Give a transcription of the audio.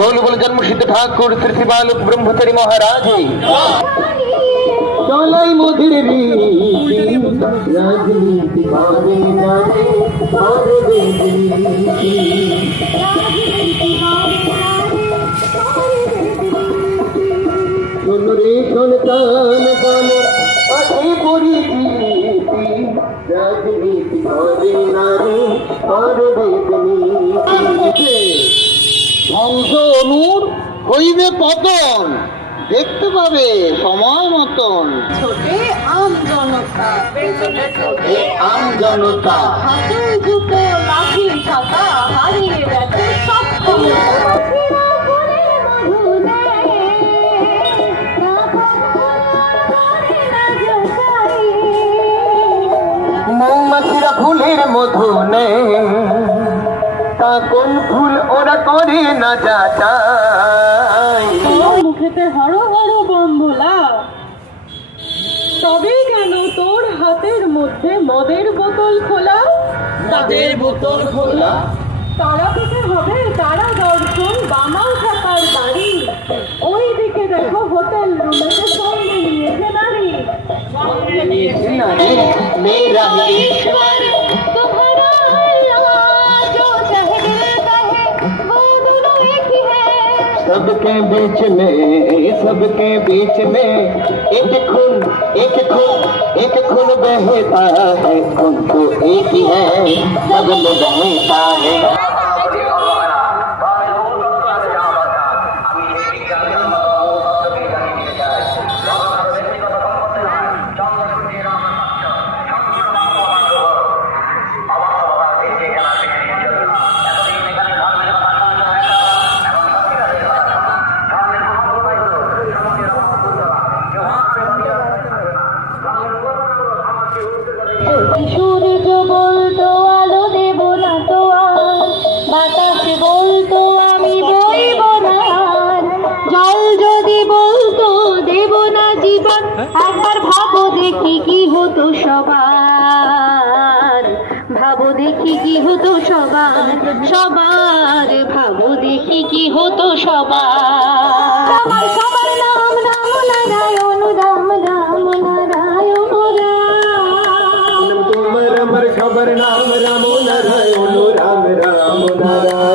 बोल बोल जन्मसिद्ध ठाकुर श्री श्री बालक ब्रह्मचारी महाराज चलाई मोदिर राजनीति बारे जाने सुन रे सुनतान गाने अति बुरी राजनीति बारे नारे और वेदनी ধ্বংস অনুর হইবে পতন দেখতে পাবে সময় মতন ছোটে আম জনতা ছোটে আম জনতা হাতে জুতো লাঠি ছাতা হারিয়ে গেছে সব মৌমাছিরা ফুলের মধু নেই তা কোন ফুল ওরা করে না যাচাই মুখেতে হর হর বম্বলা তবে কেন তোর হাতের মধ্যে মদের বোতল খোলা মদের বোতল খোলা তারা থেকে হবে তারা দর্শন বামাল থাকার বাড়ি ওই দিকে দেখো হোটেল রুমেতে সঙ্গে নিয়েছে নারী সঙ্গে নিয়েছে নারী মেয়েরা ঈশ্বর तुम्हारा अल्लाह जो चाहे दिल कहे वो दोनों एक ही है सबके बीच में एक खून बहता है खून तो एक ही है सब में बहता है সূর্য বলতো আলো দেব না তো আর বাতাস বলতো আমি বইব না আর জল যদি বলতো দেব না জীবন একবার ভাবো দেখি কি হতো সবার ভাবো দেখি কি হতো সবার ভাবো দেখি কি হতো সবার সবার নাম রাম নারায়ণ রাম রাম নারায়ণ তোমার আমার সবার নাম রাম নারায়ণ রাম রাম নারায়ণ